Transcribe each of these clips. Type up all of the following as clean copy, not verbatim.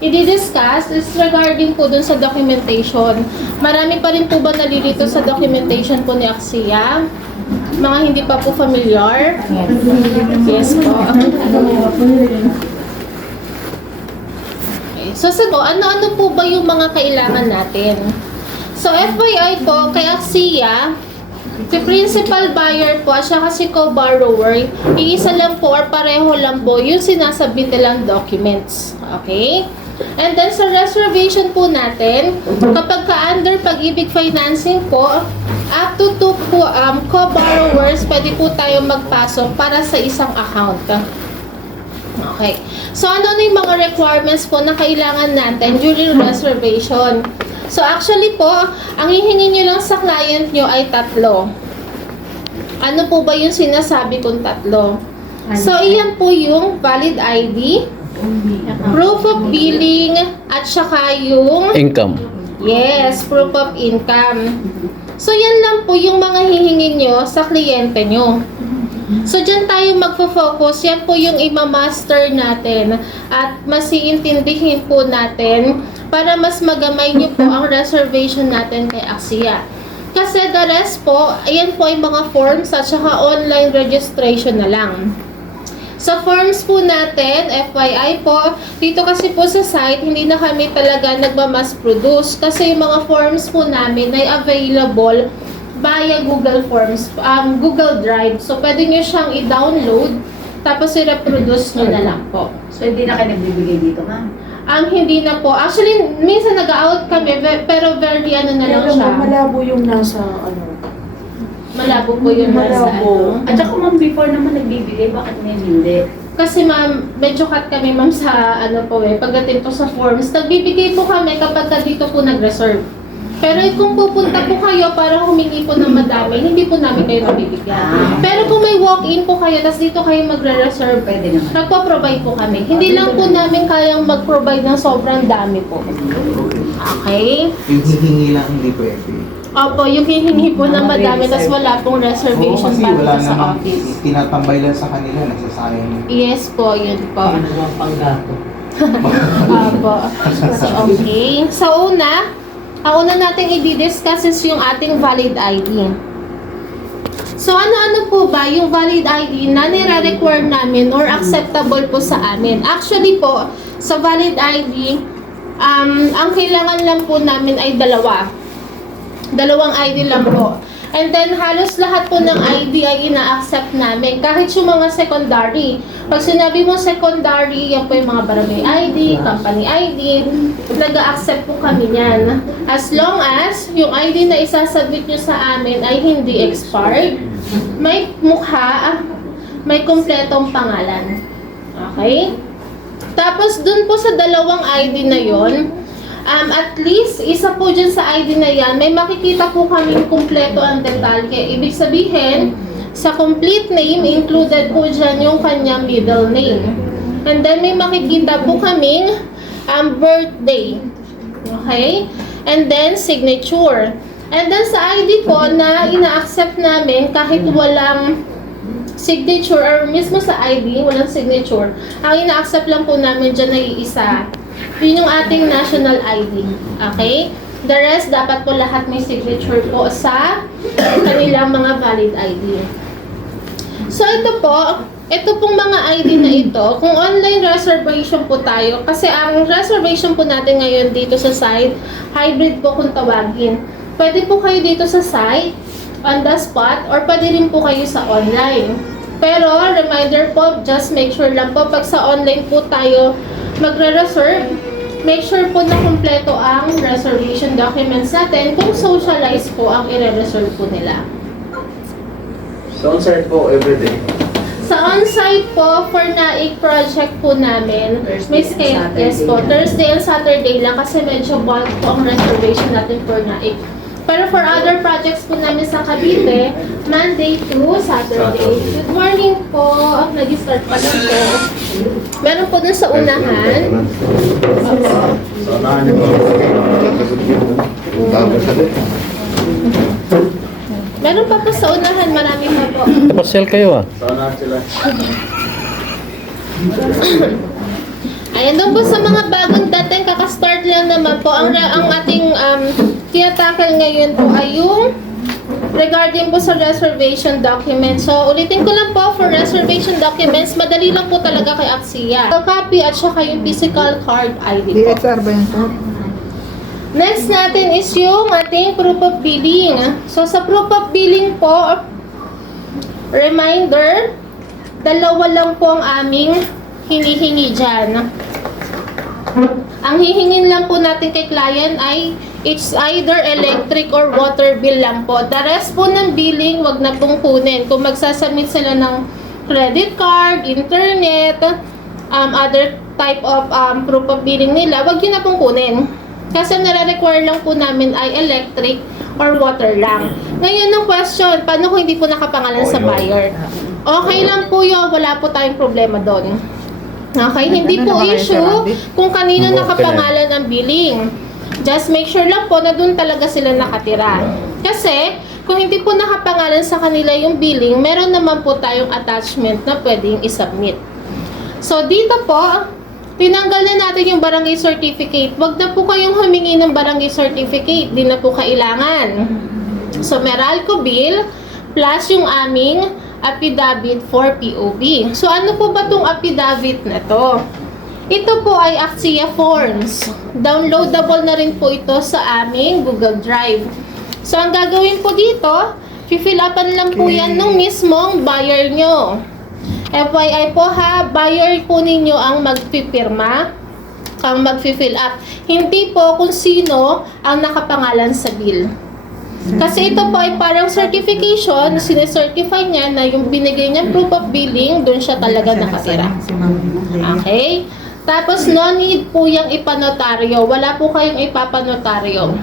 i-discuss is regarding po dun sa documentation. Marami pa rin po ba nalilito sa documentation po ni Axia? Mga hindi pa po familiar? Yes po. Okay. So, ano-ano po ba yung mga kailangan natin? So, FYI po, kay Axia, si principal buyer po, siya kasi co-borrower, iisa lang po or pareho lang po yung sinasubmit nilang documents. Okay? And then sa reservation po natin, kapag ka-under Pag-ibig financing po, up to 2 po, co-borrowers, pwede po tayo magpasok para sa isang account. Okay. So, ano yung mga requirements po na kailangan natin during reservation? So, actually po, ang hihingin nyo lang sa client nyo ay 3. Ano po ba yung sinasabi kong 3? So, iyan po yung valid ID, proof of billing, at saka yung Income. yes, proof of income. So, yan lang po yung mga hihingin nyo sa kliyente nyo. So, dyan tayo magpo-focus. Yan po yung ima-master natin at mas iintindihin po natin para mas magamay nyo po ang reservation natin kay Axia. Kasi the rest po, ayan po ay mga forms at saka online registration na lang. Sa forms po natin, FYI po, dito kasi po sa site, hindi na kami talaga nagmamass produce kasi yung mga forms po namin ay available via Google Forms, Google Drive. So, pwede nyo siyang i-download, tapos i-reproduce nyo na lang po. So, hindi na kayo nagbibigay dito, ma'am? Hindi na po. Actually, minsan nag-out kami, pero very ano na lang Pero siya. malabo yung nasa ano. Malabo po yun nasa Malabo. ano. At saka, ma'am, before naman nagbibigay, bakit ngayon hindi? Kasi ma'am, medyo cut kami ma'am sa ano po pagdating po sa forms. Nagbibigay po kami kapag dito po nag-reserve. Pero kung pupunta po kayo para humingi po ng madami, hindi po namin kayo mabibigyan. Pero kung may walk-in po kayo, tapos dito kayo magre-reserve, Pwede naman. nagpo-provide po kami. Hindi lang po namin kayang mag-provide ng sobrang dami po. Okay? Yung hihingi lang hindi pwede. Opo, yung hihingi po ng madami, tapos wala pong Oo, reservation kasi para wala sa namang office. tinatambay lang sa kanila, nagsasayang. Yes po, yun po. Ang panggato. Opo. So, okay. So, ang una nating i-discuss is yung ating valid ID. So, ano-ano po ba yung valid ID na nire-require namin or acceptable po sa amin? Actually po, sa valid ID, ang kailangan lang po namin ay dalawang ID lang po. And then, halos lahat po ng ID ay ina-accept namin. Kahit yung mga secondary. Pag sinabi mo secondary, yan po yung mga barangay ID, company ID, nag-accept po kami yan. As long as yung ID na isasubmit nyo sa amin ay hindi expired, may mukha, may kumpletong pangalan. Okay? Tapos, dun po sa dalawang ID na yon, at least, isa po dyan sa ID na yan, may makikita po kaming kumpleto ang detalye. Ibig sabihin, sa complete name, included po dyan yung kanyang middle name. And then, may makikita po kaming birthday. Okay? And then, signature. And then, sa ID po na ina-accept namin kahit walang signature or mismo sa ID, walang signature, ang ina-accept lang po namin dyan ay isa. Yun yung ating national ID. Okay? The rest, dapat po lahat may signature po sa kanilang mga valid ID. So, ito pong mga ID na ito, kung online reservation po tayo, kasi ang reservation po natin ngayon dito sa site, hybrid po kung tawagin. Pwede po kayo dito sa site, on the spot, or pwede rin po kayo sa online. Pero, reminder po, just make sure lang po, pag sa online po tayo magre-reserve, make sure po na kumpleto ang reservation documents natin kung socialize po ang i-reserve po nila. So, on-site po everyday. Sa on-site po, for NAIC project po namin, may schedule, yes po, Thursday and Saturday lang kasi medyo bulk po ang reservation natin for NAIC. Pero for other projects po namin sa Cavite, Monday to Saturday. Good morning po. Nag-start pa lang po. Meron po dun sa unahan. So, naanin mo. Tapos sa Meron pa po sa unahan. Marami pa po. Tapos sell kayo ah. So, naan sila. Ayan, doon po sa mga bagong dating, kakastart lang naman po. Ang ating tinatakal ngayon po ay yung regarding po sa reservation documents. So, ulitin ko lang po, for reservation documents, madali lang po talaga kay Axia. Copy at saka yung physical card ID po. DXR ba yun po? Next natin is yung ating proof of billing. So, sa proof of billing po, reminder, dalawa lang po ang aming hinihingi dyan. Ang hihingin lang po natin kay client ay it's either electric or water bill lang po. The rest po ng billing, wag na pong kunin. Kung magsasubmit sila ng credit card, internet, other type of proof of billing nila, wag yun na pong kunin. Kasi nare-require lang po namin ay electric or water lang. Ngayon ang question, paano kung hindi po nakapangalan sa buyer? Okay lang po yun, wala po tayong problema doon. Okay, hindi po issue kung kanino nakapangalan ang billing. Just make sure lang po na doon talaga sila nakatira. Kasi, kung hindi po nakapangalan sa kanila yung billing, meron naman po tayong attachment na pwedeng isubmit. So, dito po, tinanggal na natin yung barangay certificate. Huwag na po kayong humingi ng barangay certificate. Di na po kailangan. So, Meralco bill plus yung aming affidavit for POB. So, ano po ba itong affidavit na to? Ito po ay Axia Forms. Downloadable na rin po ito sa aming Google Drive. So, ang gagawin po dito, fill upan lang po yan ng mismong buyer nyo. FYI po ha, buyer po ninyo ang magpipirma, ang magfi-fill up. Hindi po kung sino ang nakapangalan sa bill. Kasi ito po ay parang certification, sinecertify niya na yung binigay niya proof of billing, doon siya talaga nakatira. Okay? Tapos no need po yung ipanotaryo. Wala po kayong ipapanotaryo.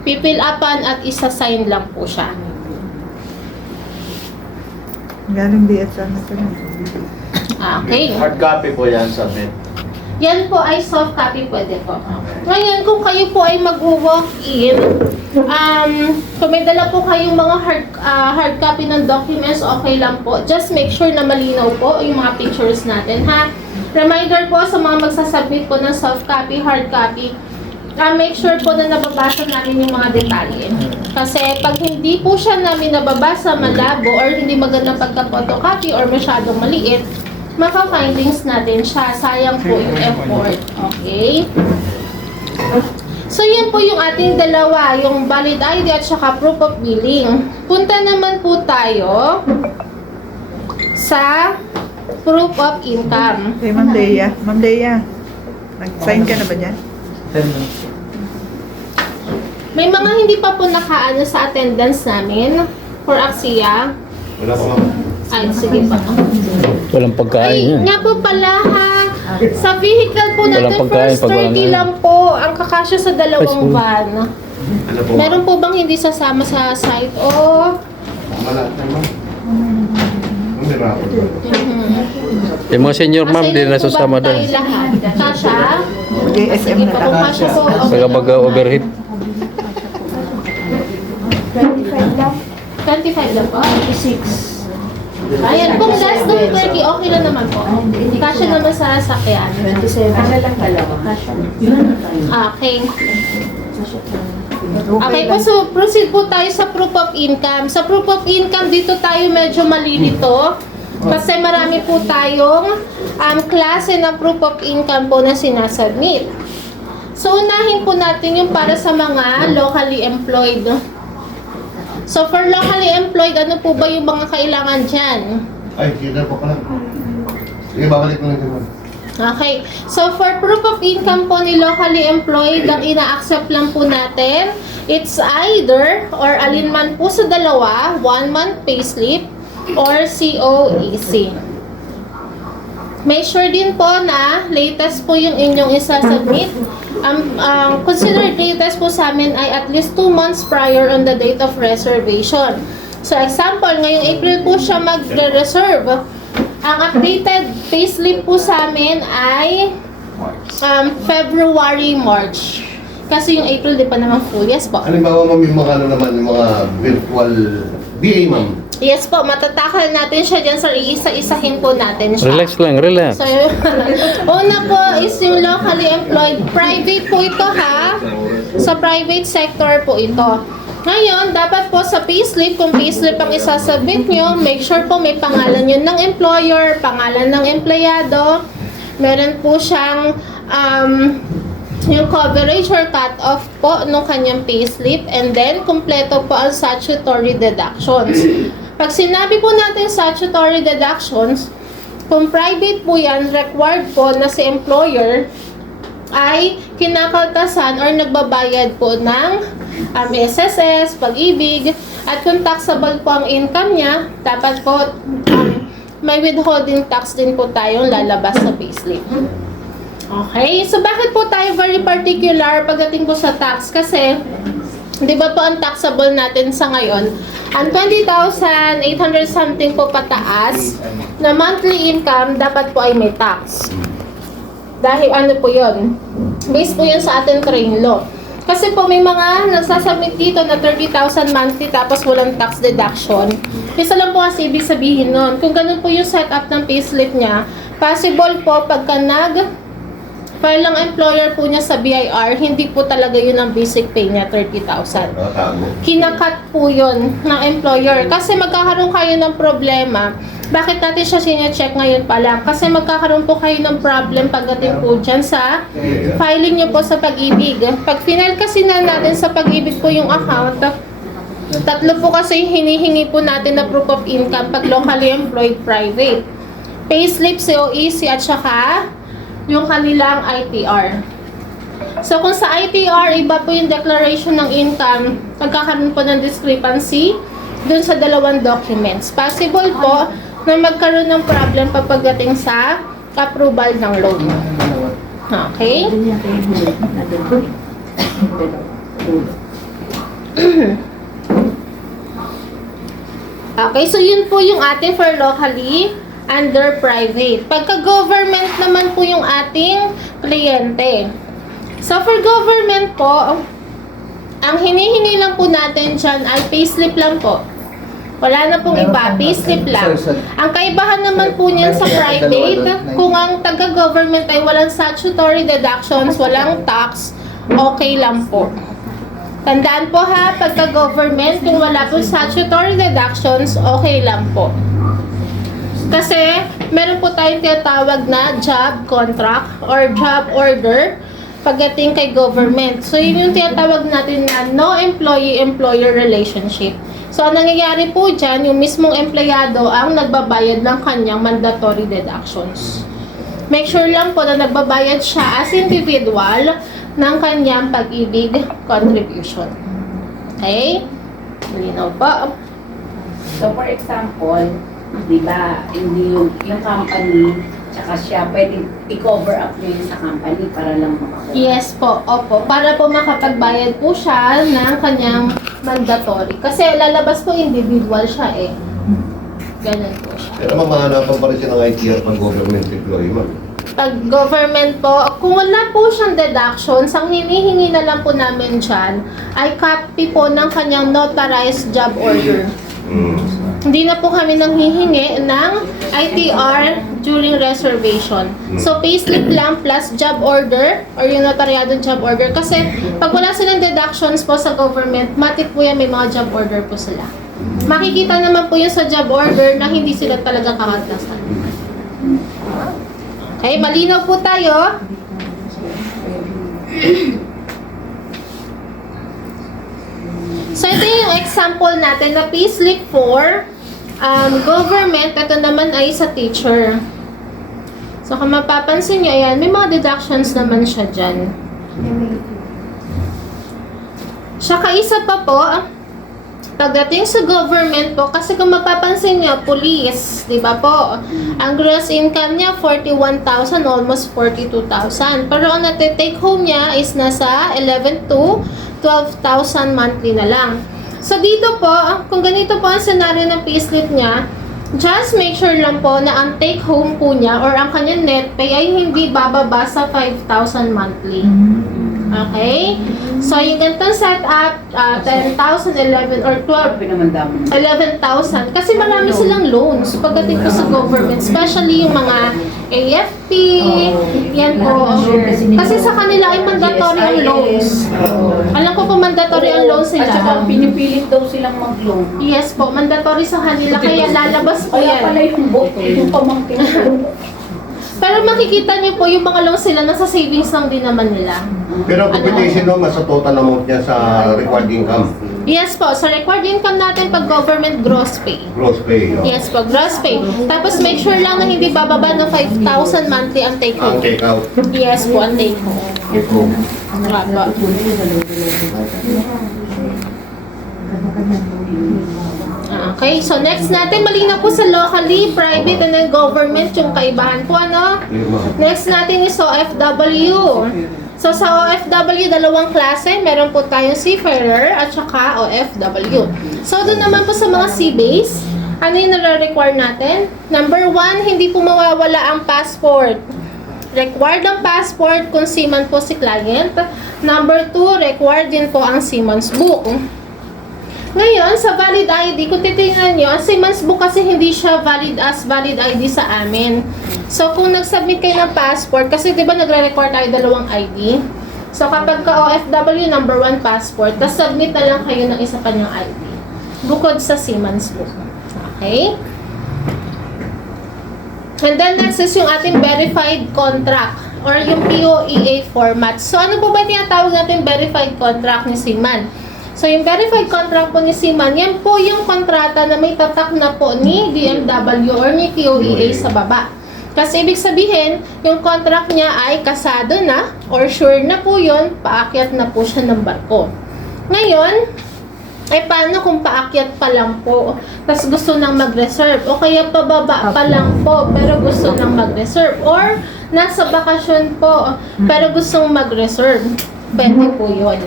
Pipill upan at isa-sign lang po siya. Galing DXR na pala. Okay. Hard copy po yan, submit. Yan po ay soft copy pwede po. Ngayon, kung kayo po ay mag-walk-in, kung may dala po kayong mga hard copy ng documents, okay lang po. Just make sure na malinaw po yung mga pictures natin, ha? Reminder po sa mga magsasubmit po ng soft copy, hard copy, make sure po na nababasa namin yung mga detalye. Kasi pag hindi po siya namin nababasa, malabo, or hindi magandang pagka-photocopy, or masyadong maliit, maka-findings natin siya. Sayang po yung effort. Okay? So, yan po yung ating dalawa, yung valid ID at saka proof of billing. Punta naman po tayo sa proof of income. Hey, Ma'am Leia. Ma'am Leia, nag-sign ka na ba dyan? 10 minutes. May mga hindi pa po nakaano sa attendance namin for Axia. Wala pa nga. Ay, sige pa. Walang pagkain Ay, yan. nga po pala ha. Sa vehicle po natin, Walang pagkain first pag walang 30 lang po ang kakasya sa dalawang Ay, van. Ano po? Meron po bang hindi sasama sa site? Oh. Wala naman. Hindi na ako. Yung mga senior ma'am, di na susama doon. lahat. Kasha? JSM Sige na po, lang. kung kasha po. okay Saka lang. mag-overheat. 25 lang po? 26. Ayan, kung less than 30, okay lang naman po. Kasha naman sa sakyan. 27. Ano lang dalawa? Okay. Okay po, so proceed po tayo sa proof of income. Sa proof of income, dito tayo medyo malilito. Kasi marami po tayong klase ng proof of income po na sinasubmit. So, unahin po natin yung para sa mga locally employed. So, for locally employed, ano po ba yung mga kailangan dyan? Ay, kita po pala. Sige, babalik ko lang naman. Okay. So, for proof of income po ni locally employed, ang ina-accept lang po natin, it's either or alinman po sa dalawa, 1 month payslip or COEC. Make sure din po na latest po yung inyong isa-submit. Consider latest po sa amin ay at least 2 months prior on the date of reservation. So, example, ngayong April po siya magre-reserve. Ang updated payslip po sa amin ay February, March. Kasi yung April, di pa naman full. Yes po. Halimbawa, ma'am, yung mga ano naman, yung mga virtual DA, ma'am. Yes po, matatakal natin siya dyan, sir. Iisa-isahin po natin siya. Relax lang, relax. So, una po is yung locally employed. Private po ito, ha? Sa private sector po ito. Ngayon, dapat po sa payslip, kung payslip ang isasubmit nyo, make sure po may pangalan yun ng employer, pangalan ng empleyado. Meron po siyang yung coverage or cut-off po nung kanyang payslip, and then kumpleto po ang statutory deductions. Pag sinabi po natin statutory deductions, kung private po yan, required po na si employer ay kinakaltasan or nagbabayad po ng SSS, pag-ibig, at kung taxable po ang income niya, dapat po may withholding tax din po tayong lalabas sa payslip. Okay, so bakit po tayo very particular pagdating po sa tax? Kasi, di ba po ang taxable natin sa ngayon, ang 20,800 something po pataas na monthly income, dapat po ay may tax. Dahil ano po yun? Based po yun sa ating train law. Kasi po may mga nagsasubmit dito na 30,000 monthly tapos walang tax deduction. Isa lang po kasi ibig sabihin nun. Kung ganun po yung setup ng payslip niya, possible po pagka file ng employer po niya sa BIR, hindi po talaga yun ang basic pay niya, 30,000. Kinakat po yun ng employer. Kasi magkakaroon kayo ng problema. Bakit natin siya sinecheck ngayon pa lang? Kasi magkakaroon po kayo ng problem pagdating po dyan sa filing niyo po sa pag-ibig. Pag final kasi na natin sa pag-ibig po yung account, tatlo po kasi hinihingi po natin na proof of income pag locally employed private. Payslip, COEC, at saka yung kanilang ITR. So, kung sa ITR, iba po yung declaration ng income, magkakaroon po ng discrepancy dun sa dalawang documents. Possible po na magkaroon ng problem pagdating sa approval ng loan. Okay? Okay, so yun po yung ating for locally under private. Pagka government naman po yung ating kliyente. So for government po, ang hinihingi lang po natin dyan ay payslip lang po. Wala na pong iba, payslip lang. Ang kaibahan naman po niyan sa private, kung ang taga-government ay walang statutory deductions, walang tax, okay lang po. Tandaan po ha, pagka-government, kung wala po statutory deductions, okay lang po. Kasi, meron po tayong tinatawag na job contract or job order pagdating kay government. So, yun yung tinatawag natin na no employee-employer relationship. So, ang nangyayari po dyan, yung mismong empleyado ang nagbabayad ng kanyang mandatory deductions. Make sure lang po na nagbabayad siya as individual ng kanyang pag-ibig contribution. Okay? Malinaw po. So, for example, di ba, hindi yung company, tsaka siya, pwedeng i-cover up nyo yun sa company para lang makakuha. Yes po, opo. Para po makapagbayad po siya ng kanyang mandatory. Kasi lalabas po individual siya eh. Ganun po siya. Pero mamahanapan pa rin siya ng ITR pang government employee, ma'am. Pag government po, kung wala po siyang deductions, ang hinihingi na lang po namin dyan ay copy po ng kanyang notarized job order. Hindi na po kami nanghihingi ng ITR during reservation. So, payslip lang plus job order or yung notaryadong job order. Kasi, pag wala silang deductions po sa government, matik po yan, may mga job order po sila. Makikita naman po yun sa job order na hindi sila talaga kakagdasan. Okay, malinaw po tayo. So, ito yung example natin na payslip for government. Ito naman ay sa teacher. So, kung mapapansin nyo, ayan, may mga deductions naman siya dyan. Saka isa pa po, pagdating sa government po, kasi kung mapapansin nyo, police, di ba po? Ang gross income niya, 41,000, almost 42,000. Pero ang nati-take home niya is nasa 11 to 12,000 monthly na lang. So, dito po, kung ganito po ang scenario ng payslip niya, just make sure lang po na ang take home po niya or ang kanyang net pay ay hindi bababa sa 5,000 monthly. Okay? So, yung ganitong setup, 10,000, 11, or 12, Grabe naman dami. 11,000. Kasi marami silang loans pagdating po sa government. Especially yung mga AFP, yan po. Kasi sa kanila ay mandatory ang loans. Alam ko po mandatory ang loans At saka sila. pinipilit daw silang mag-loan. Yes po, mandatory sa kanila. Kaya lalabas po Kaya pala yan. yung boto, yung pamangkin ko. Pero makikita niyo po yung mga loans sila, nasa savings lang din naman nila. Pero computation no, mas sa total amount niya sa required income. Yes po, sa required income natin pag government gross pay. Gross pay. No? Yes po, gross pay. Tapos make sure lang na hindi bababa ng 5,000 monthly ang take Ang home. take out. Yes po, ang take home. Ito. Nga po. Okay, so next natin, malinaw po sa locally, private, and then government yung kaibahan po, ano? Next natin is OFW. So sa OFW, dalawang klase. Meron po tayong seafarer at saka OFW. So doon naman po sa mga sea base, ano yung nare-require natin? Number 1, hindi po mawawala ang passport. Required ang passport kung seaman po si client. Number 2, required din po ang seaman's book. Ngayon, sa valid ID, kung titingnan nyo, ang seaman's book kasi hindi siya valid as valid ID sa amin. So, kung nag-submit kayo ng passport, kasi di ba nagre-require tayo dalawang ID? So, kapag ka OFW, number 1 passport, tapos submit na lang kayo ng isa pa niyang ID. Bukod sa seaman's book. Okay? And then, next is yung ating verified contract or yung POEA format. So, ano po ba tinatawag natin verified contract ni seaman? So, yung verified contract po ni seaman, yan po yung kontrata na may tatak na po ni DMW or ni POEA sa baba. Kasi ibig sabihin, yung contract niya ay kasado na or sure na po yun, paakyat na po siya ng barko. Ngayon, ay paano kung paakyat pa lang po, tapos gusto nang mag-reserve, o kaya pababa pa lang po, pero gusto nang mag-reserve, or nasa bakasyon po, pero gustong mag-reserve, pwede po yun.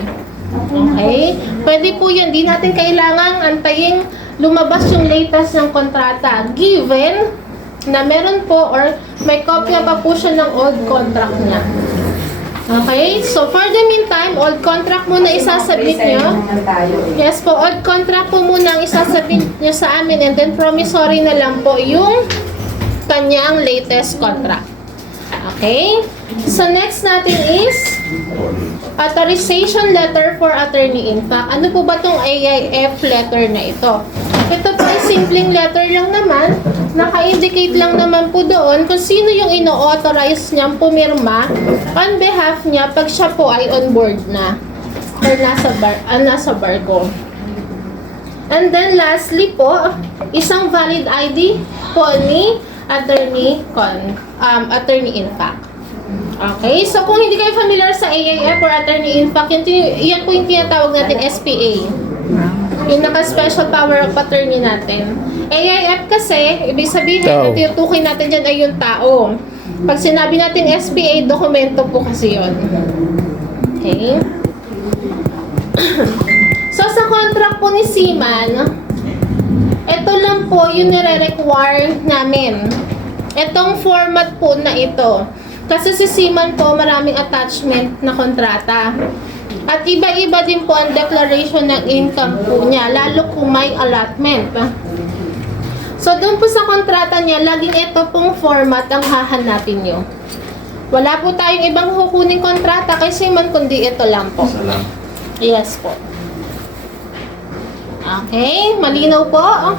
Okay? Pwede po yun. Di natin kailangang antayin lumabas yung latest ng kontrata. Given na meron po or may kopya pa po siya ng old contract niya. Okay? So, for the meantime, old contract muna isasubmit nyo. Yes po, old contract po muna ang isasubmit nyo sa amin and then promissory na lang po yung kanyang latest contract. Okay? So, next natin is authorization letter for attorney in fact. Ano po ba itong AIF letter na ito? Ito po ay simpleng letter lang naman. Naka-indicate lang naman po doon kung sino yung ino-authorize niyang pumirma on behalf niya pag siya po ay on board na or nasa barko. And then lastly po, isang valid ID po ni attorney in fact. Okay, so kung hindi kayo familiar sa AIF or attorney in fact, yan po yung tinatawag natin SPA. Yung naka-special power of attorney natin. AIF kasi, ibig sabihin na tinutukoy natin dyan ay yung tao. Pag sinabi natin SPA, dokumento po kasi yun. Okay? So, sa contract po ni seaman, ito lang po yung nire-require namin. Itong format po na ito. Kasi si seaman po, maraming attachment na kontrata. At iba-iba din po ang declaration ng income po niya, lalo kung may allotment. So, doon po sa kontrata niya, laging ito pong format ang hahanapin nyo. Wala po tayong ibang hukuning kontrata kay seaman, kundi ito lang po. Yes po. Okay, malinaw po.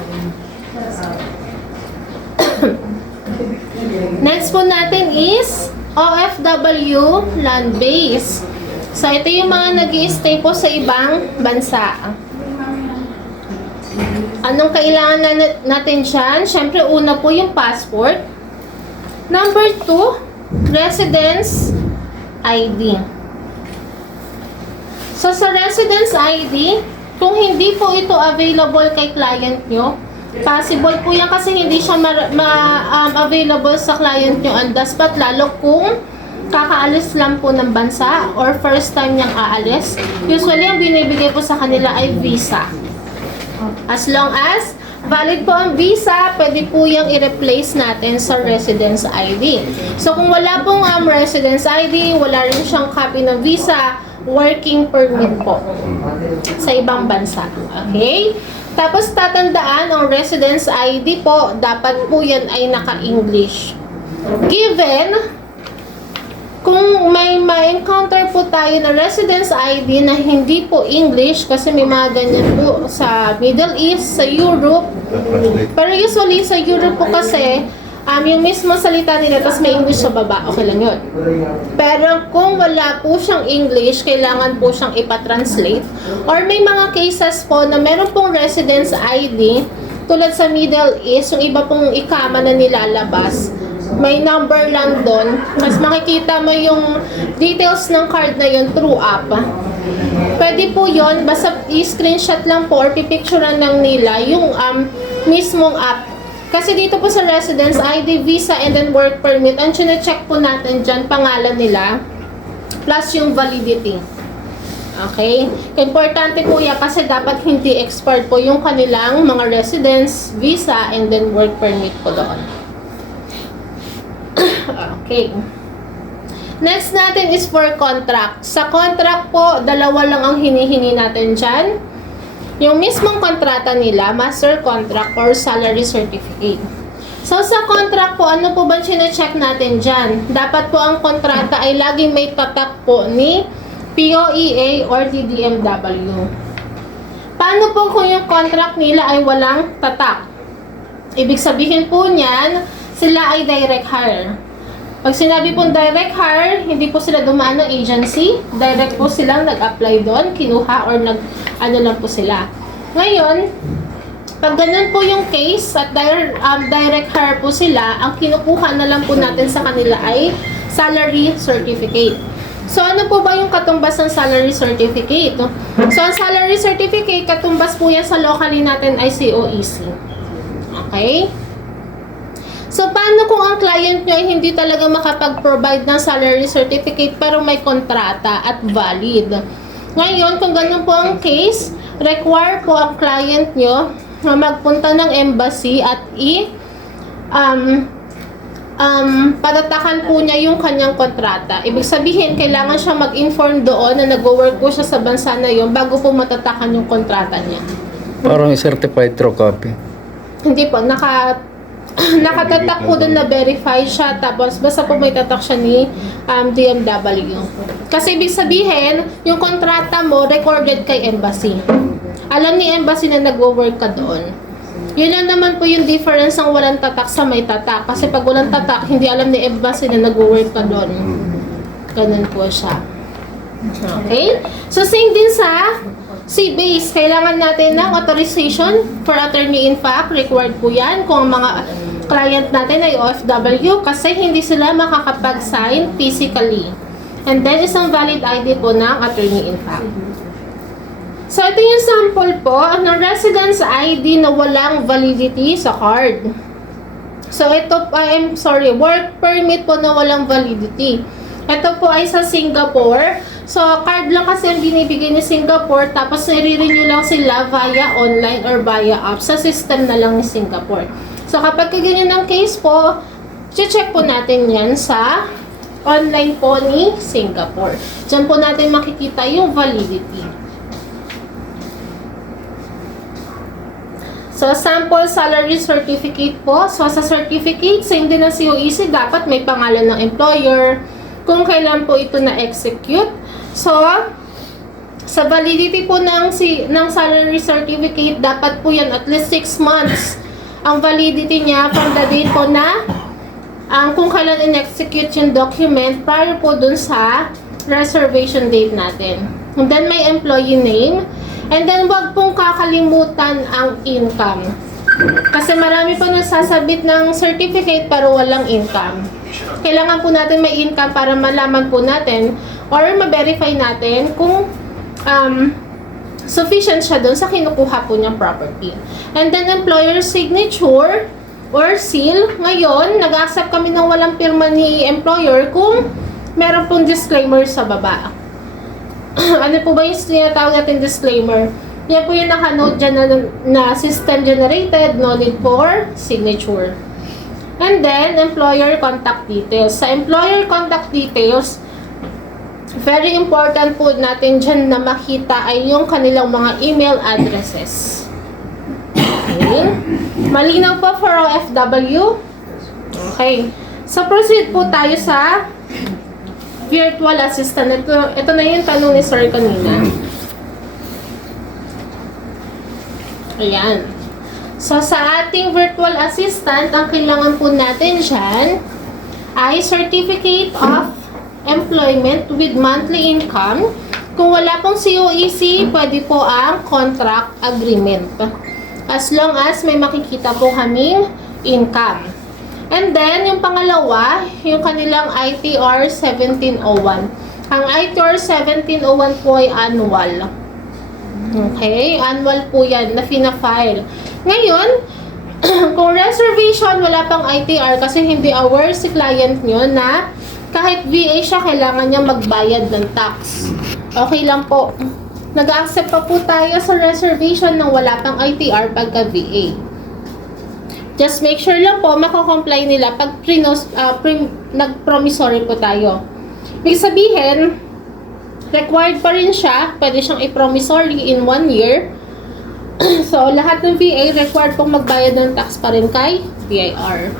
Next po natin is OFW land base. So, ito yung mga nag-i-stay po sa ibang bansa. Anong kailangan natin dyan? Siyempre, una po yung passport. Number 2, residence ID. So, sa residence ID, kung hindi po ito available kay client nyo, possible po yan kasi hindi siya available sa client nyo on the spot, lalo kung kakaalis lang po ng bansa or first time niyang aalis. Usually, ang binibigay po sa kanila ay visa. As long as valid po ang visa, pwede po yung i-replace natin sa residence ID. So, kung wala pong residence ID, wala rin siyang copy ng visa, working permit po sa ibang bansa. Okay? Tapos tatandaan, ang residence ID po, dapat po yan ay naka-English. Given, kung may ma-encounter po tayo na residence ID na hindi po English, kasi may mga ganyan po sa Middle East, sa Europe, pero usually sa Europe po kasi, yung mismo salita nila, tapos may English sa baba, okay lang yun. Pero kung wala po siyang English, kailangan po siyang ipatranslate. Or may mga cases po na meron pong residence ID, tulad sa Middle East, yung iba pong ikama na nilalabas, may number lang doon. Mas makikita mo yung details ng card na yun through app. Pwede po yun, basta i-screenshot lang po or pipicturean lang nila yung mismong app. Kasi dito po sa residence ID, visa, and then work permit, ang chine-check po natin dyan, pangalan nila, plus yung validity. Okay? Importante po yan kasi dapat hindi expired po yung kanilang mga residence, visa, and then work permit po doon. Okay. Next natin is for contract. Sa contract po, dalawa lang ang hinihingi natin dyan. Yung mismong kontrata nila, master contract or salary certificate. So, sa contract po, ano po ba chine-check natin dyan? Dapat po ang kontrata ay laging may tatak po ni POEA or DDMW. Paano po kung yung contract nila ay walang tatak? Ibig sabihin po niyan, sila ay direct hire. Pag sinabi pong direct hire, hindi po sila dumaan ng agency. Direct po silang nag-apply doon, kinuha or ano lang po sila. Ngayon, pag ganun po yung case at direct hire po sila, ang kinukuha na lang po natin sa kanila ay salary certificate. So, ano po ba yung katumbas ng salary certificate? So, ang salary certificate, katumbas po yan sa locally natin ay COEC. Okay? So, paano kung ang client nyo ay hindi talaga makapag-provide ng salary certificate pero may kontrata at valid? Ngayon, kung ganun po ang case, require po ang client nyo na magpunta ng embassy at patatakan po niya yung kanyang kontrata. Ibig sabihin, kailangan siya mag-inform doon na nag-work po siya sa bansa na yun bago po matatakan yung kontrata niya. Parang certified true copy. Hindi po, nakatatak po doon na verify siya, tapos basta po may tatak siya ni DMW. Kasi ibig sabihin, yung kontrata mo recorded kay embassy. Alam ni embassy na nagwo-work ka doon. Yun lang naman po yung difference ng walang tatak sa may tatak. Kasi pag walang tatak, hindi alam ni embassy na nagwo-work ka doon. Ganun po siya. Okay? So, same din sa C-base. Kailangan natin ng authorization for attorney-in-fact. Required po yan kung mga client natin ay OFW kasi hindi sila makakapag-sign physically. And then, isang valid ID po ng attorney-in-fact. So, ito yung sample po ng residence ID na walang validity sa card. So, ito, work permit po na walang validity. Ito po ay sa Singapore. So, card lang kasi ang binibigay ni Singapore, tapos nire-renew lang sila via online or via app. Sa system na lang ni Singapore. So, kapag ganyan ang case po, check po natin yan sa online po ni Singapore. Diyan po natin makikita yung validity. So, sample salary certificate po. So, sa certificate, same din ang COEC, dapat may pangalan ng employer, kung kailan po ito na-execute. So, sa validity po ng salary certificate, dapat po yan at least 6 months. Ang validity niya from the date po na kung kailan in-execute yung document prior po dun sa reservation date natin. And then, may employee name. And then, wag pong kakalimutan ang income. Kasi marami po nagsasabit ng certificate pero walang income. Kailangan po natin may income para malaman po natin or ma-verify natin kung sufficient siya doon sa kinukuha po niyang property. And then, employer signature or seal. Ngayon, nag-accept kami ng walang pirma ni employer kung meron pong disclaimer sa baba. Ano po ba yung tinatawag natin disclaimer? Yan po yung naka-note dyan na system generated, no need for signature. And then, employer contact details. Sa employer contact details, very important po natin dyan na makita ay yung kanilang mga email addresses. Okay. Malinaw po for OFW? Okay. So, proceed po tayo sa virtual assistant. Ito na yung tanong ni Sir kanina. Ayan. So, sa ating virtual assistant, ang kailangan po natin dyan ay Certificate of Employment with monthly income. Kung wala pong COEC, pwede po ang contract agreement. As long as may makikita po kaming income. And then, yung pangalawa, yung kanilang ITR 1701. Ang ITR 1701 po ay annual. Okay? Annual po yan na fina-file. Ngayon, kung reservation, wala pang ITR kasi hindi aware si client nyo na kahit VA siya, kailangan niya magbayad ng tax. Okay lang po. Nag-accept pa po tayo sa reservation ng wala pang ITR pagka VA. Just make sure lang po, makakomply nila pag nag-promissory po tayo. Ibig sabihin, required pa rin siya, pwede siyang i-promissory in 1 year. So, lahat ng VA required pong magbayad ng tax pa rin kay BIR.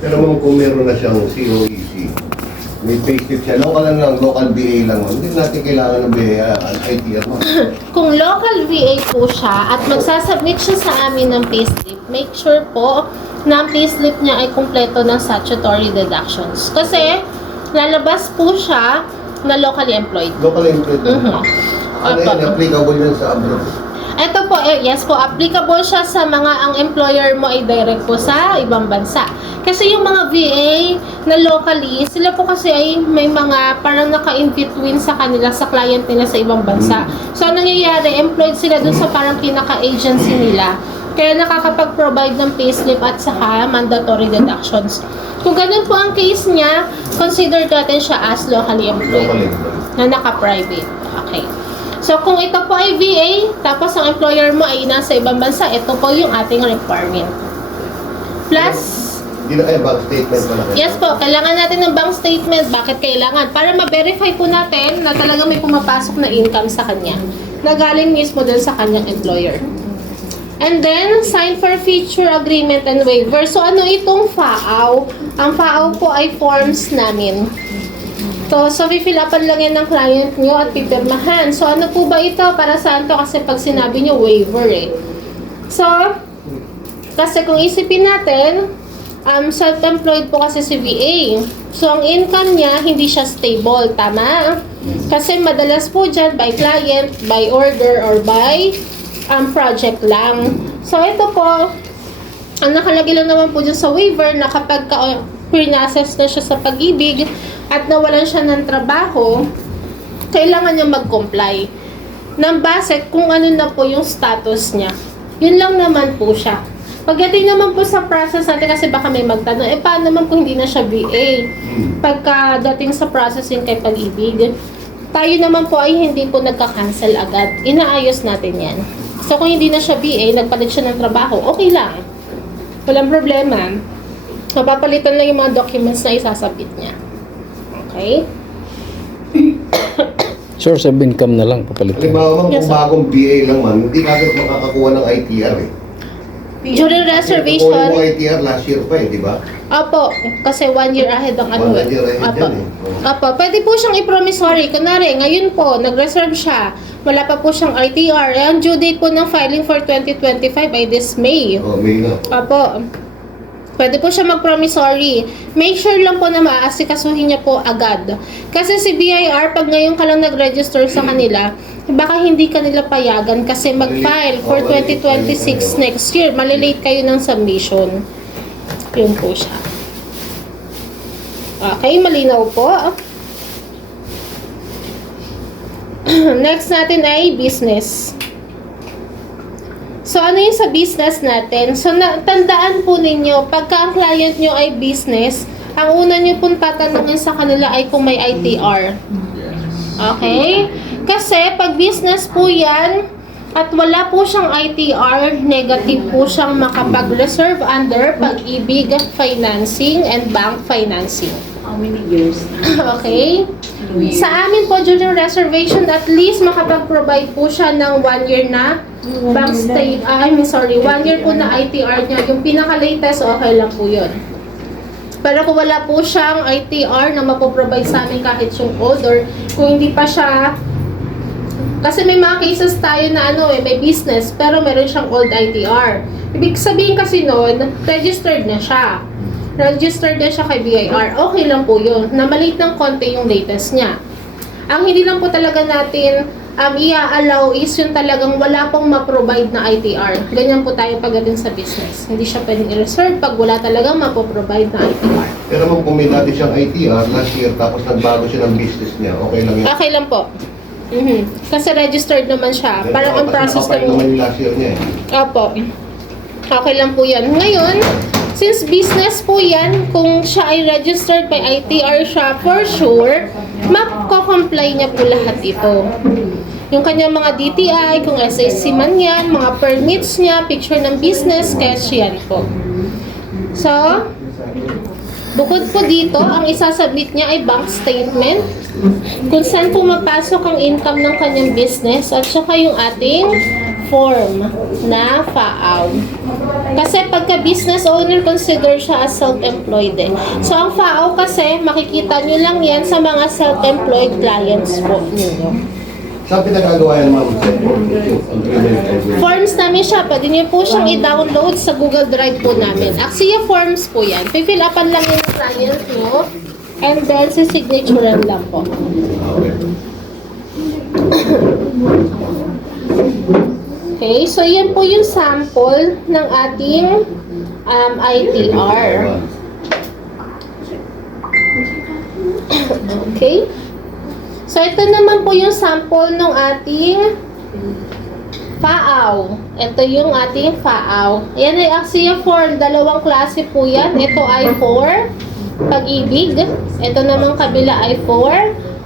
Pero kung meron na siyang COEC, may payslip siya, local BA lang, hindi natin kailangan ng BA, ITR mo. Kung local VA po siya at magsasubmit siya sa amin ng payslip, make sure po na ang payslip niya ay kumpleto ng statutory deductions. Kasi, lalabas po siya na locally employed. Local employed. Ano yan, applicable yan sa abroad? Ito po, yes po, applicable siya sa mga ang employer mo ay direct po sa ibang bansa. Kasi yung mga VA na locally, sila po kasi ay may mga parang naka-in-between sa kanila, sa client nila sa ibang bansa. So, anong nangyayari, employed sila dun sa parang pinaka-agency nila. Kaya nakakapag-provide ng payslip at saka mandatory deductions. Kung ganun po ang case niya, consider natin siya as locally employed. Local employed. Na naka-private. Okay. So, kung ito po ay VA, tapos ang employer mo ay nasa ibang bansa, ito po yung ating requirement. Plus, Hindi na kayo bank statement pa na kayo? yes po, kailangan natin ng bank statement. Bakit kailangan? Para ma-verify po natin na talagang may pumapasok na income sa kanya. Na galing mismo dun sa kanyang employer. And then, sign for future agreement and waiver. So, ano itong FAAW? Ang FAAW po ay forms namin. So, fill upan lang yan ng client nyo at pipirmahan. So, ano po ba ito? Para saan to? Kasi pag sinabi nyo, waiver eh. So, kasi kung isipin natin, self-employed po kasi si VA. So, ang income niya, hindi siya stable. Tama? Kasi madalas po dyan, by client, by order, or by project lang. So, ito po, ang nakalagay lang naman po dyan sa waiver na kapag pre-assess na siya sa pag-ibig at nawalan siya ng trabaho, kailangan niya mag-comply ng base kung ano na po yung status niya. Yun lang naman po siya. Pagdating naman po sa process natin, kasi baka may magtanong, paano naman kung hindi na siya VA? Pagkadating sa processing kay pag-ibig, tayo naman po ay hindi po nagka-cancel agad. Inaayos natin yan. So, kung hindi na siya VA, nagpalit siya ng trabaho, okay lang. Walang problema. Mapapalitan lang yung mga documents na isasabit niya. Okay? Source of income na lang papalitan. Halimbawa man, Yes, kung sir. bagong BA lang man, hindi kagad makakakuha ng ITR eh. During Kukuha mo reservation, ITR last year pa eh, di ba? opo, kasi 1 year ahead ang ano. 1 year ahead Opo. yan eh. Oo. Opo, pwede po siyang i-promissory. Kunwari, ngayon po, nag-reserve siya. Wala pa po siyang ITR. Ang due date po ng filing for 2025 ay this May. Oh, may na. Opo. Pwede po siya mag-promissory. Make sure lang po na maaasikasuhin niya po agad. Kasi si BIR, pag ngayon ka lang nag-register sa kanila, baka hindi ka nila payagan kasi mag-file for 2026 next year. Malilate kayo ng submission. Yun po siya. Okay, malinaw po. Next natin ay business. So, ano yung sa business natin? So, tandaan po ninyo, pagka ang client nyo ay business, ang una nyo pong tatanungin sa kanila ay kung may ITR. Okay? Kasi, pag business po yan, at wala po siyang ITR, negative po siyang makapag-reserve under pag-ibig financing and bank financing. How many years? Okay? 2 years. Sa amin po, during reservation, at least makapag-provide po siya ng 1 year na bank stay, 1 year po na ITR niya. Yung pinaka-latest, okay lang po yun. Pero kung wala po siyang ITR na mapoprovide sa amin kahit yung old, or kung hindi pa siya, kasi may mga cases tayo na may business, pero meron siyang old ITR. Ibig sabihin kasi noon, registered na siya. Registered na siya kay BIR. Okay lang po yun. Namalit ng konti yung latest niya. Ang hindi lang po talaga natin i-allow is yung talagang wala pong ma-provide na ITR. Ganyan po tayo pagdating sa business. Hindi siya pwedeng i-reserve pag wala talagang mapoprovide na ITR. Pero ma'am, kung may dati siyang ITR last year, tapos nagbago siya ng business niya, okay lang yun. Okay lang po. Kasi registered naman siya. Parang on process Nakapile naman yung last year niya eh. Opo. Okay lang po yan. Ngayon, since business po yan, kung siya ay registered may ITR siya, for sure, mako-comply niya po lahat ito. Yung kanyang mga DTI, kung SSC man yan, mga permits niya, picture ng business, cash yan po. So, bukod po dito, ang isasubmit niya ay bank statement, kung saan po mapasok ang income ng kanyang business, at saka yung ating form na FAAW. Kasi pagka business owner, consider siya as self-employed eh. So, ang FAAW kasi, makikita nyo lang yan sa mga self-employed clients po ninyo. Saan pinagagawa yan, ma'am? Forms namin siya. Pwede niyo po siyang i-download sa Google Drive po namin. Axia Forms po yan. Fill upan lang yung client mo. And then, sisignature lang po. Okay, so yan po yung sample ng ating ITR. Okay? So, ito naman po yung sample ng ating FAAW. Ito yung ating FAAW. Yan ay Axia form. Dalawang klase po yan. Ito ay for pag-ibig. Ito naman kabila ay for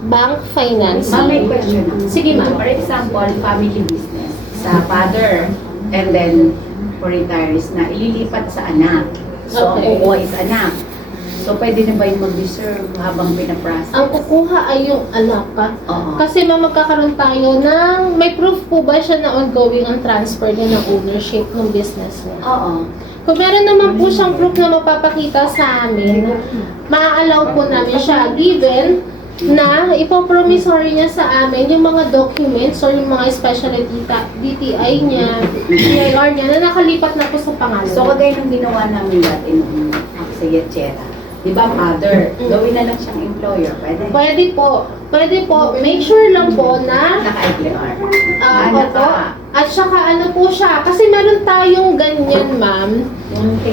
bank financing. Ma'am, may question ako. Sige, ma'am. For example, family business. Sa father, and then for retirees na ililipat sa anak. So, Okay. ang kukuha is anak. So, pwede na ba yung mag-reserve habang pinaprocess? Ang kukuha ay yung anak ka. Oo. Kasi magkakaroon tayo ng, may proof po ba siya na ongoing ang transfer niya ng ownership ng business niya? Oo. Kung meron naman po siyang proof na mapapakita sa amin, maa-allow po namin siya given na ipopromissory niya sa amin yung mga documents or yung mga special DTI niya, DIR niya na nakalipat na po sa pangalan. So, kagaya nung ginawa namin dati nung Aksayetchera. Di ba, mother? Gawin na lang siyang employer. Pwede? Pwede po. Pwede po. Make sure lang po na Naka-ITR. opo. At saka ano po siya, kasi meron tayong ganyan, ma'am.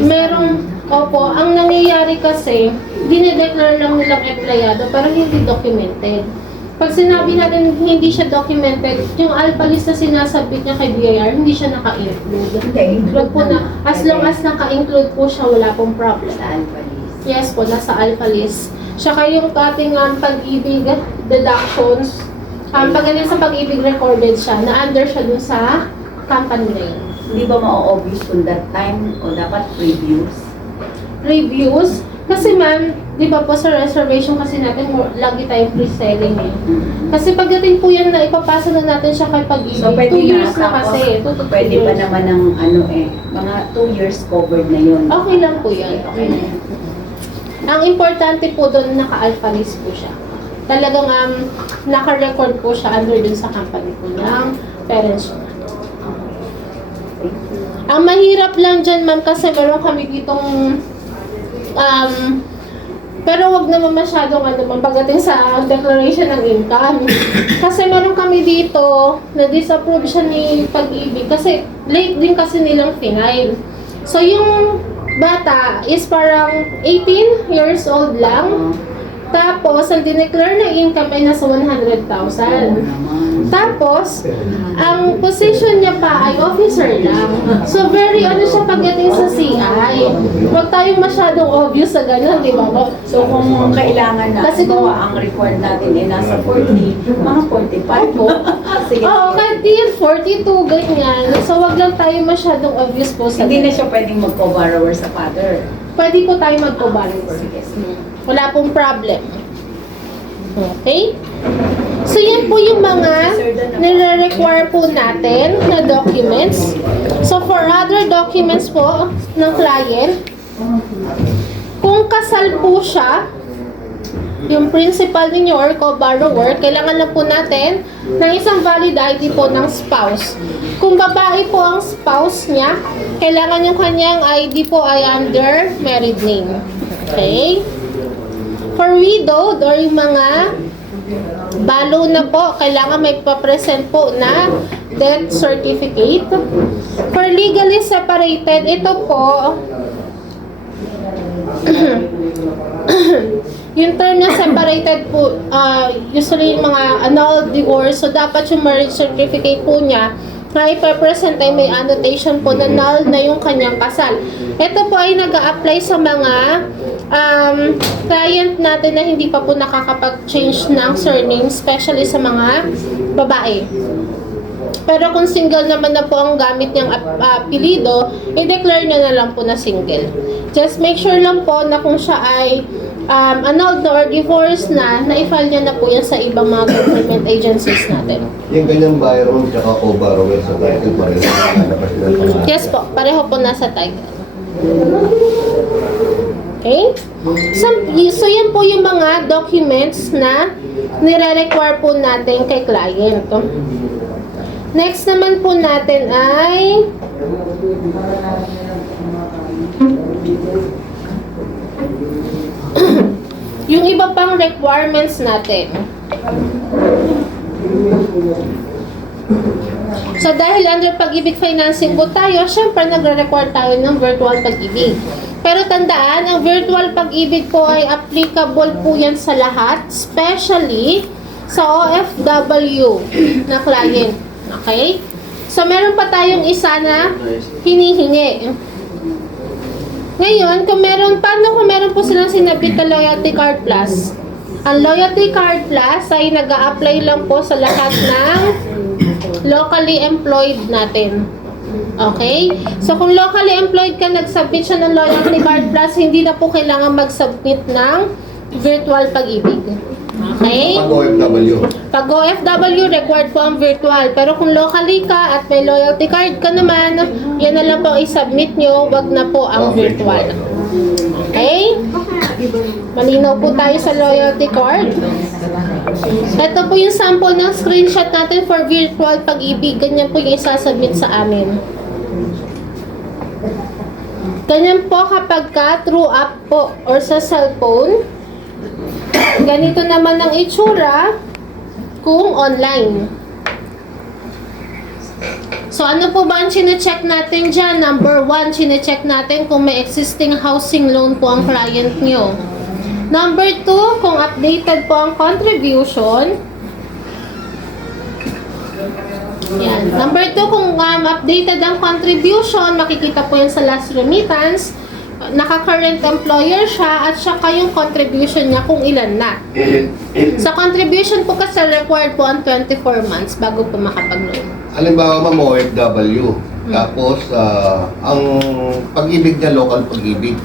Merong, opo, ang nangyayari kasi, dinedeclare lang nilang empleyado pero hindi documented. Pag sinabi natin hindi siya documented, yung alpha list na sinasabit niya kay BIR, hindi siya naka-include. Hindi. Wag po na, as long as naka-include po siya, wala pong problem. Sa alpha list. Yes po, nasa alpha list. Tsaka yung ating pag-ibig deductions, pagdating sa pag-ibig recorded siya, na-under siya dun sa company na yun. Hindi ba ma-obvious kung that time o dapat previews? Reviews, kasi ma'am, di ba po sa reservation kasi natin, lagi tayong pre-selling eh. Kasi pagdating po yan na ipapasa na natin siya kay pag-ibig, So, 2 pwede years na na kasi. 2 to 3 Pwede pa years. naman ng mga 2 years covered na yun. Okay lang po yan. Okay na yun. Ang importante po doon, naka-alpha list po siya. Talagang naka-record po siya under dun sa company po ng parents niya. Ang mahirap lang dyan, ma'am, kasi meron kami ditong pero wag naman masyadong ma'am, pagdating sa declaration ng income. Kasi meron kami dito na disapprove siya ni Pag-ibig kasi late din kasi nilang final. So yung bata is parang 18 years old lang. Tapos, ang dineclare na income ay nasa 100,000. Tapos, ang position niya pa ay officer lang. So, very siya pagdating sa CI. Huwag tayong masyadong obvious sa ganun, di ba? So, kung kailangan na, Kasi kasi kung- ang record natin ay nasa 40, mga 45 po. Sige. Oo, kahit di yan, 42, ganyan. So, wag lang tayo masyadong obvious po sa Hindi na siya pwedeng magko-borrower sa father. pwede po tayo mag-co-borrower. Wala pong problem. Okay? So, yan po yung mga nire-require po natin na documents. So, for other documents po ng client, kung kasal po siya, yung principal ninyo or co-borrower, kailangan na po natin ng isang valid ID po ng spouse. Kung babae po ang spouse niya, kailangan yung kanyang ID po ay under married name. Okay? For widowed or yung mga balo na po, kailangan may papresent po na death certificate. For legally separated, ito po, yung term na separated po, usually yung mga annulled divorce, so dapat yung marriage certificate po niya na ipapresent ay may annotation po na null na yung kanyang kasal. Ito po ay nag-a-apply sa mga client natin na hindi pa po nakakapag-change ng surname, especially sa mga babae. Pero kung single naman na po ang gamit niyang apelido, i-declare na lang po na single. Just make sure lang po na kung siya ay annulled na or divorced na i-file niya na po yan sa ibang mga government agencies natin. Yung ganyang buyer mo, tsaka co-borrower sa title pa rin. Yes po, pareho po nasa title. Okay? So yan po yung mga documents na nire-require po natin kay client. Next naman po natin ay yung iba pang requirements natin. So dahil under Pag-ibig financing po tayo, syempre nagre-require tayo ng virtual Pag-ibig. Pero tandaan, ang virtual Pag-ibig po ay applicable po yan sa lahat, especially sa OFW na client. Okay? So meron pa tayong isa na hinihingi. Ngayon, paano kung meron po silang sinabit na Loyalty Card Plus? Ang Loyalty Card Plus ay nag-a-apply lang po sa lahat ng locally employed natin. Okay? So, kung locally employed ka, nag-submit siya ng Loyalty Card Plus, hindi na po kailangan mag-submit ng virtual Pag-ibig. Okay? Pag OFW. Pag OFW, required po ang virtual. Pero kung locally ka at may loyalty card ka naman, yan na lang po i-submit nyo, wag na po ang virtual. Okay? Malinaw po tayo sa loyalty card. Ito po yung sample ng screenshot natin for virtual Pag-ibig. Ganyan po yung isasubmit sa amin. Ganyan po kapag ka through app po or sa cellphone. Ganito naman ang itsura kung online. So, ano po ba ang chine-check natin dyan? Number 1, chine-check natin kung may existing housing loan po ang client nyo. Number 2, kung updated po ang contribution. Yan. Number 2, kung updated ang contribution, makikita po yan sa last remittance. Naka-current employer siya at saka yung contribution niya kung ilan na. Sa contribution po kasi required po ang 24 months bago po makapag-loan. Halimbawa, ma'am, OFW. Tapos, ang Pag-ibig niya, local Pag-ibig.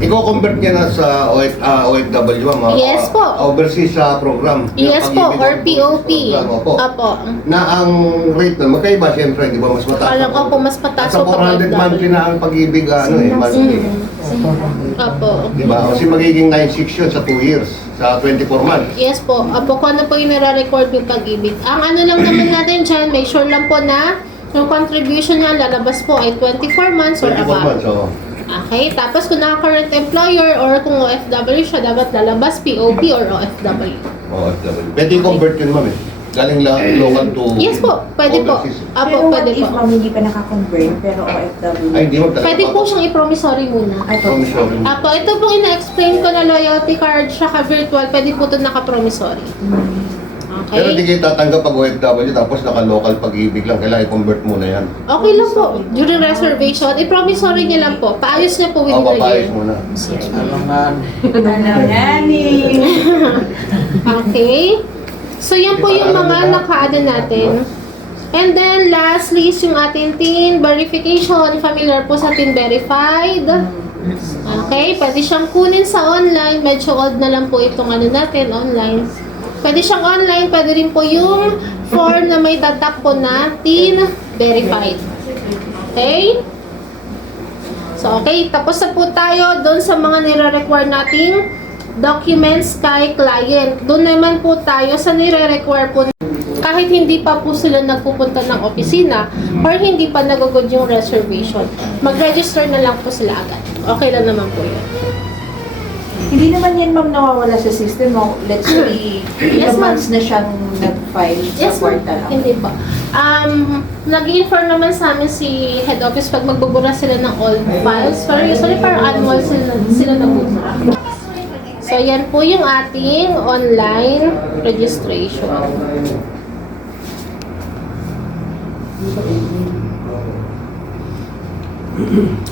I-convert niya na sa OFW, ma'am. Yes po. Overseas program. Yes Yung po, Pag-ibig or ang POP. program, opo. Opo. Na ang rate na magkaiba, siyempre, di ba, mas mataas. Alam ko po, mas pataas Sa po pag 400 monthly na ang Pag-ibig, monthly. Opo. Di ba? Kasi magiging 9.6 yun sa 2 years, sa 24 months. Yes po. Opo, kung ano po yung nare-record yung Pag-ibig. Ang ano lang naman natin dyan, make sure lang po na yung contribution niya lalabas po ay 24 months or 24 above. months, oo. Okay, tapos kung naka-current employer or kung OFW siya, dapat lalabas POP or OFW. OFW. Pwede i-convert yun, ma'am, eh. Galing lang local to Yes po, pwede po. overseas. Apo, Pero what pwede if po. ma'am hindi pa naka-convert pero OFW? Ay, hindi mo talaga. Pwede po siyang i-promissory muna. Promissory. Apo, ito po ina-explain ko na loyalty card siya virtual, pwede po ito naka-promissory. Pero hindi Okay? kayo tatanggap pag OFW tapos naka-local Pag-ibig lang. Kailangan i-convert muna yan. Okay lang po. During reservation, i-promissory niya lang po. Paayos niya po O, within the papayos year. muna. Okay? So, yan po yung mga naka-ano natin. And then, lastly is yung ating TIN verification. Familiar po sa TIN verified. Okay? Pwede siyang kunin sa online. Medyo old na lang po itong ano natin, online. Pwede siyang online. Pwede rin po yung form na may tatak po na TIN verified. Okay? So, okay. Tapos na po tayo doon sa mga nire-require nating documents kay client. Doon naman po tayo sa nire-require po kahit hindi pa po sila nagpupunta ng opisina or hindi pa nagugod yung reservation. Mag-register na lang po sila agad. Okay lang naman po yun. Hindi naman yan ma'am nawawala sa system mo. Let's say, Yes, ilang ma'am. months na siyang nag-file sa Yes, ma'am. portal. Hindi po. Nag-inform naman sa amin si head office pag magbubura sila ng all files. Pero usually parang annual sila nagbubura. So, yan po yung ating online registration.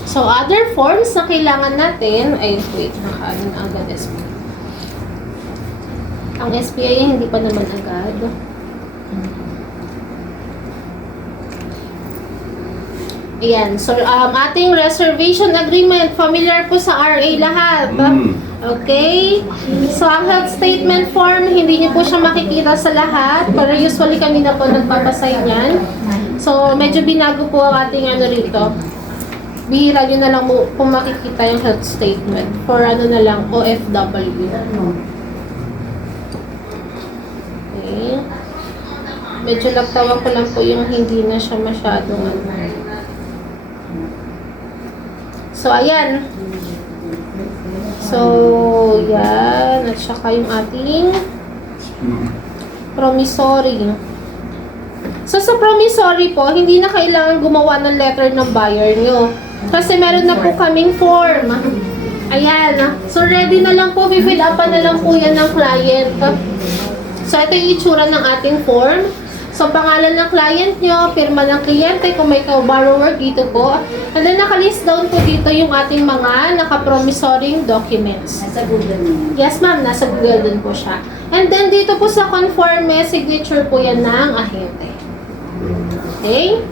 So, other forms na kailangan natin, ay wait, nakaano na agad SPI. Ang SPI hindi pa naman agad. Ayan, so ating reservation agreement, familiar po sa RA lahat. Okay? So, ang health statement form, hindi niyo po siya makikita sa lahat, pero usually kami na po nagpapasay niyan. So, medyo binago po ang ating ano rito. Bihira nyo na lang po makikita yung health statement for ano na lang, OFW. Okay. Medyo lagtawan ko lang po yung hindi na siya masyadong ano. So, ayan. So, yan. At saka yung ating promissory. So, sa promissory po, hindi na kailangan gumawa ng letter ng buyer nyo. Kasi meron na po kaming form. Ayan. So, ready na lang po. Fill upan na lang po yan ng client. So, ito yung itsura ng ating form. So, pangalan ng client nyo, pirma ng kliyente, kung may ka-borrower dito po. And then, nakalist down po dito yung ating mga naka-promissory documents. Nasa Google mo. Yes, ma'am. Nasa Google din po siya. And then, dito po sa conforme, signature po yan ng ahente. Okay?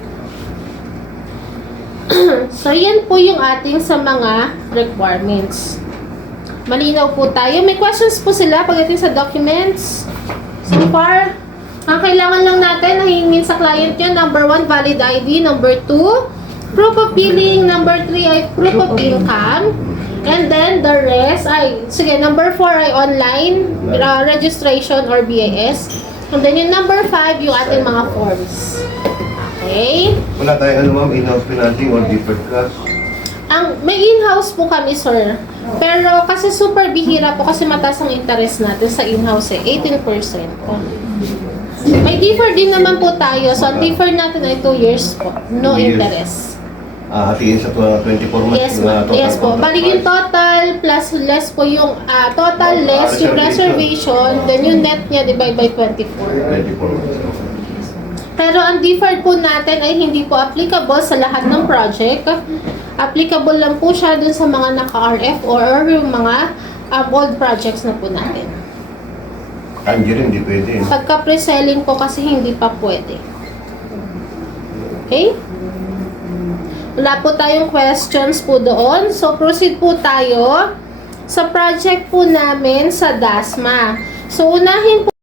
So, yan po yung ating sa mga requirements. Malinaw po tayo. May questions po sila pagdating sa documents. So far, ang kailangan lang natin na hingin sa client yun, number 1, valid ID. Number 2, proof of billing. Number 3 ay proof of income. And then, the rest ay, sige, number 4 ay online registration or BIS. And then, yung number 5, yung ating mga forms. Okay? Wala tayong ano ma'am, in-house financing or deferred cash. May in-house po kami, sir. Pero kasi super bihira po kasi mataas ang interest natin sa in-house 18%. May defer din naman po tayo. So, ang defer natin ay 2 years po. No 2 years. interest. Hatiin sa 24 months. Yes, yung, ma'am. total Yes po. Bali yung total plus less po yung total less yung reservation. Then yung net niya divide by 24. 24 months. Pero ang deferred po natin ay hindi po applicable sa lahat ng project. Applicable lang po siya dun sa mga naka-RF or yung mga old projects na po natin. Kanji rin, hindi pwede. Pagka pre-selling po kasi hindi pa pwede. Okay? Wala po tayong questions po doon. So, proceed po tayo sa project po namin sa DASMA. So, unahin po